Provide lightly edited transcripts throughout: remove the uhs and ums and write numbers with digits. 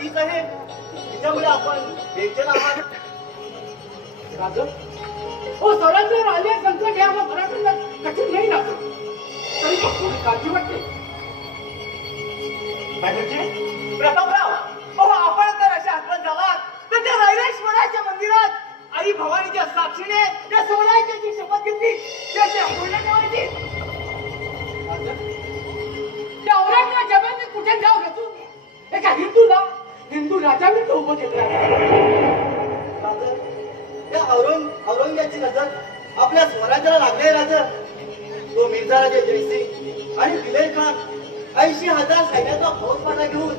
तीच आहे तिच्यामुळे आपण बेचैन आहात. राजा हो स्वराज्य आले संत घ्यावं मराठ्यांना कठीण नाही राहतो तरी मग थोडी काळजी वाटते. म्हणजे प्रतापराव अहो आपण जर अशा आत्मत झालात तर त्या रायरेश्वराच्या मंदिरात आई भवानीच्या साक्षीने त्या स्वराज्याची शपथ घेतली त्याची अपूर्ण ठेवायची. राजा त्या औरंगजेबाने कुठे जाऊ घेतो एका हिंदूला हिंदू राजाने तो उभं केलं राजा त्या औरंग्याची नजर आपल्या स्वराज्याला लागले. राजा तो मिर्झा राजे जयसिंग आणि दिलेर खान 80,000 सैन्याचा फौजफाटा घेऊन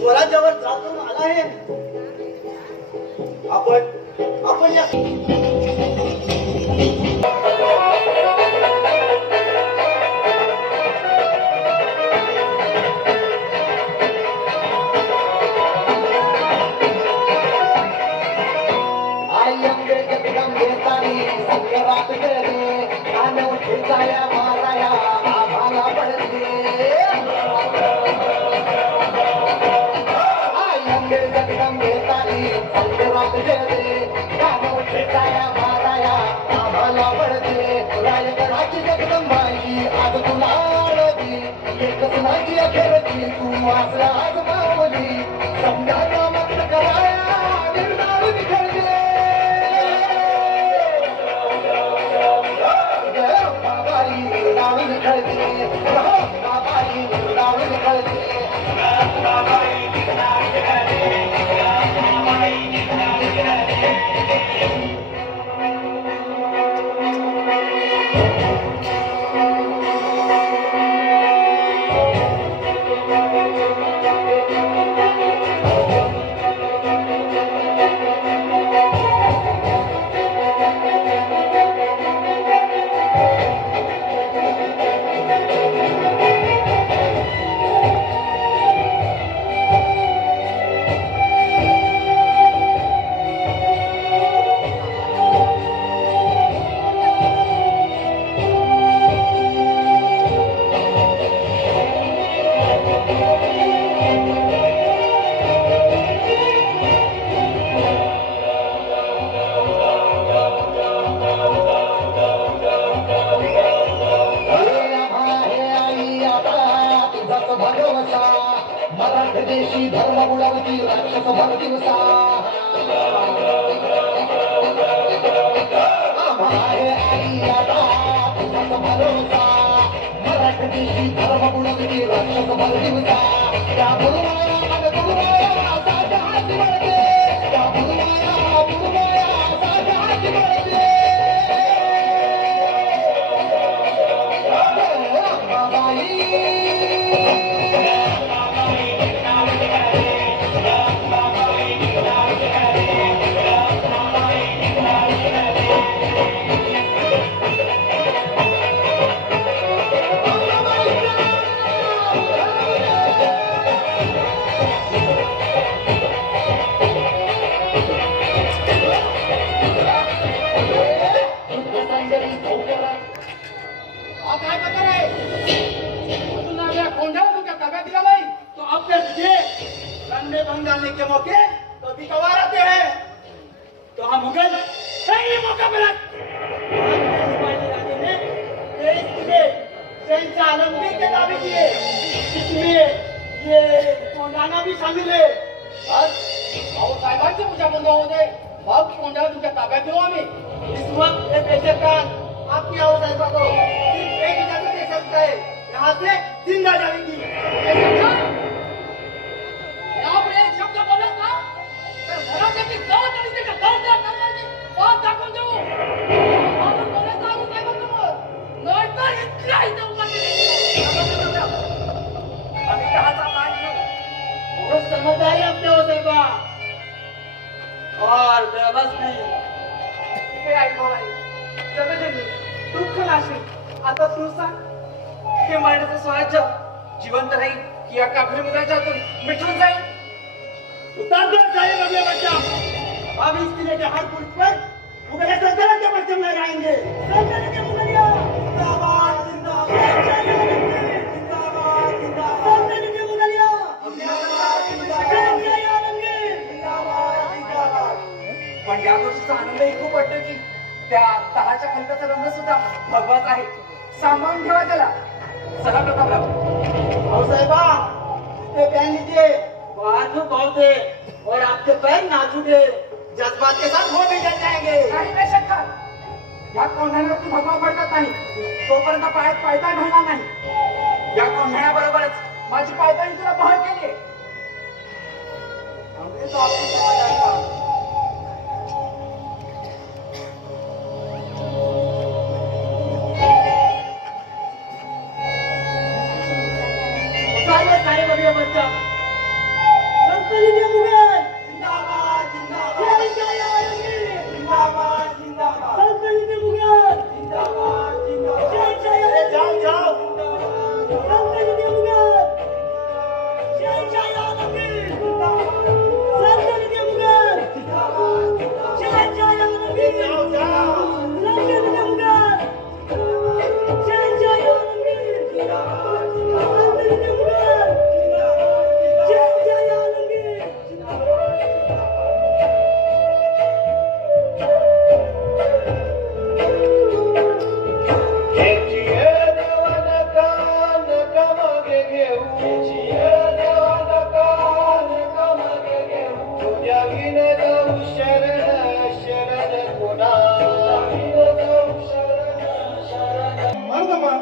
स्वराज्यावर जाऊन आला आहे. आपण या देशी धर्म बुडावती राक्षस भरदिवसा आम्हारे आई आता तुझाच भरोसा मराठी देशी धर्म बुडावती राक्षस भरदिवसा त्या बुडवाया अग बुडवाया साध्या हाती मिळते त्या बुडवाया साध्या हाती मिळते बंगालने के मौके कभी कभार आते हैं तो हम मुगल सही मौका मिला राजे ने देश के शहंशाह आलमगीर के दावे किए जिसमें ये कोंडाना भी शामिल है. अहो साहेबांच्या पूजा मंदिरामध्ये मग कोंडाणा तुमच्या ताब्यात देऊ आम्ही. इस वक्त ये बेशरकान आपकी आओ साहिबा को सिर्फ एक इजाजत दे सकता है यहाँ से जिंदा जाएगी. यापुढे एक शब्द बोलत ना तर मराठ्याची जात आणि त्याच्या दर्जा करण्याची बात दाखवून देऊ. माझं बोलायचं आम्ही साहेबांसमोर नाहीतर इतक्या इथं उभा अभी कहा था मान लो वो समझदारी अपने हो साहिबा और बेबस नहीं. हे आई भाई जगजननी दुःख नाशी आता तू सांग हे मारण्याचं स्वराज्य जिवंत राहील की या काफिरमुगाच्या हातून मिटून जाईल. उतार दो सारे बगले बच्चा. हम इस किले के हर पुल पर मुगल सल्तनत के परचम लहराएंगे. सल्तनत के मुगलिया जिंदाबाद जिंदाबाद जिंदाबाद जिंदाबाद सल्तनत के मुगलिया जिंदाबाद जिंदाबाद त्या तहाच्या खंडाचा रंग सुद्धा भगवाच आहे. सांभाळून ठेवा त्याला. चला प्रतापराव. भाऊ साहेबा, ये पहन लीजिए, बाजू बहुत है और आपके पैर नाजुक है, जज्बात के साथ वो भी जल जाएंगे. काही नाही शक्य. या कोंढाण्यावरती भगवा पडत नाही तोपर्यंत पायात पायतान घालणार नाही. या कोंढाण्याबरोबरच माझी पायतानी तुला बहाल केली. हमने तो आपको समझाया था. उतारले सारे बघिया बच्चा. संतली दे मुगल. जिंदाबाद जिंदाबाद. जय जय आलमगीर. जिंदाबाद जिंदाबाद. संतली दे मुगल. जिंदाबाद जिंदाबाद. जय जय आलमगीर. जाओ जाओ. संतली दे मुगल. जय जय आलमगीर. संतली दे मुगल. जय जय आलमगीर. जाओ जाओ. संतली दे मुगल. जय जय आलमगीर. संतली दे मुगल. जय जय आलमगीर.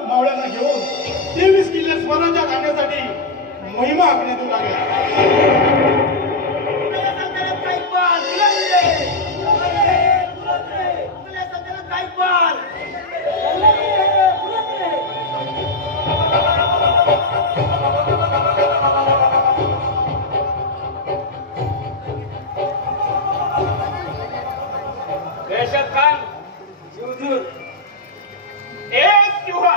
मावळ्यांना घेऊन 23 किल्ले स्वराज्यात आणण्यासाठी मोहिमा आखण्यात लागल्या. रेशद खान हुजूर, एक चूहा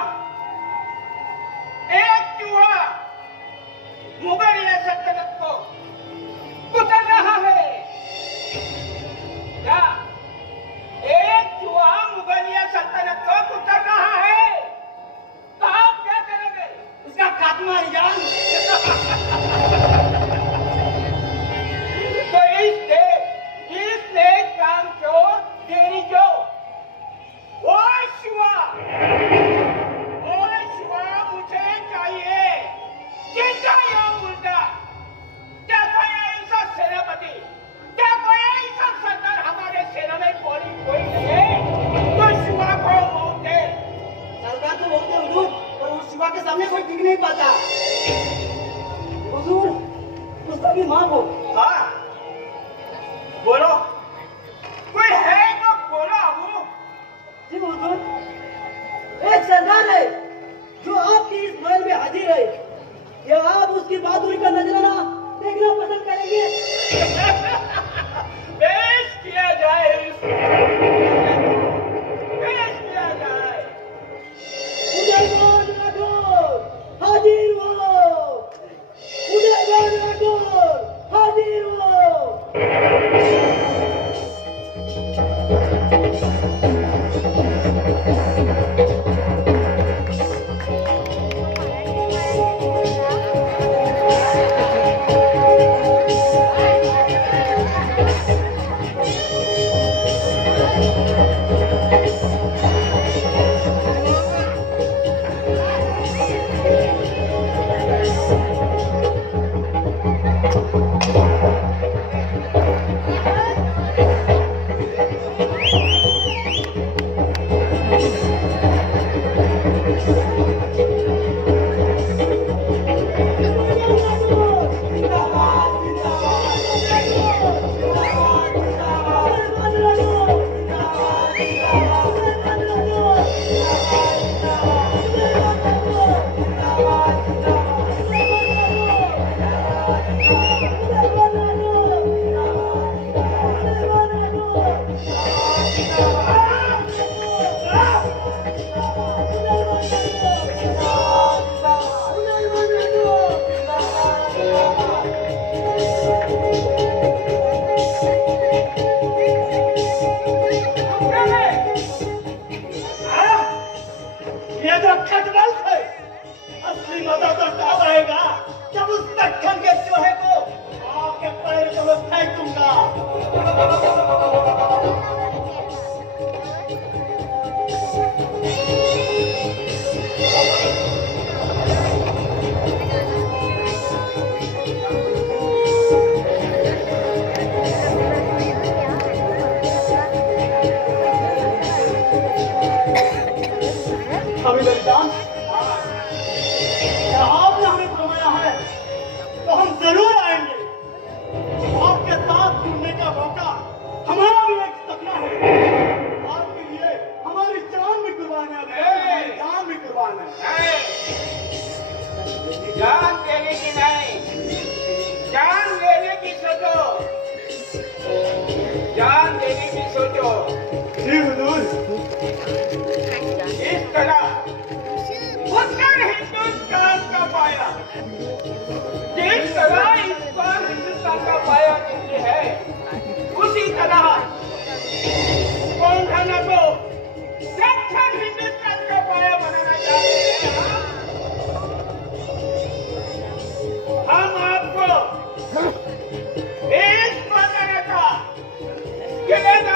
मुगल सल्तनत को कुतर रहा है. क्या एक चूहा मुगलिया सल्तनत को कुतर रहा है तो आप क्या करेंगे? उसका खात्मा रिजान. तो इसने काम क्यों देरी क्यों? ओ शिवा मुझे चाहिए जिंदा या मुर्दा. क्या कोई ऐसा सेनापति, क्या कोई ऐसा सरदार हमारे सेना में कोई नहीं है तो शिवा को मौत दे. सरकार तो बहुत है हुजूर, पर उस शिवा के सामने कोई टिक नहीं पाता. हुजूर, उसका भी माँ हो. हाँ बोलो, कोई है तो बोलो. अबू जी हुजूर, एक सरदार है जो आपकी इस महल में हाजिर है. क्या आप उसकी बहादुरी का नजराना देखना पसंद करेंगे? पेश किया जाए. उदयवान राठौर हाजिर हो. उदयवान राठौर हाजिर हो. केले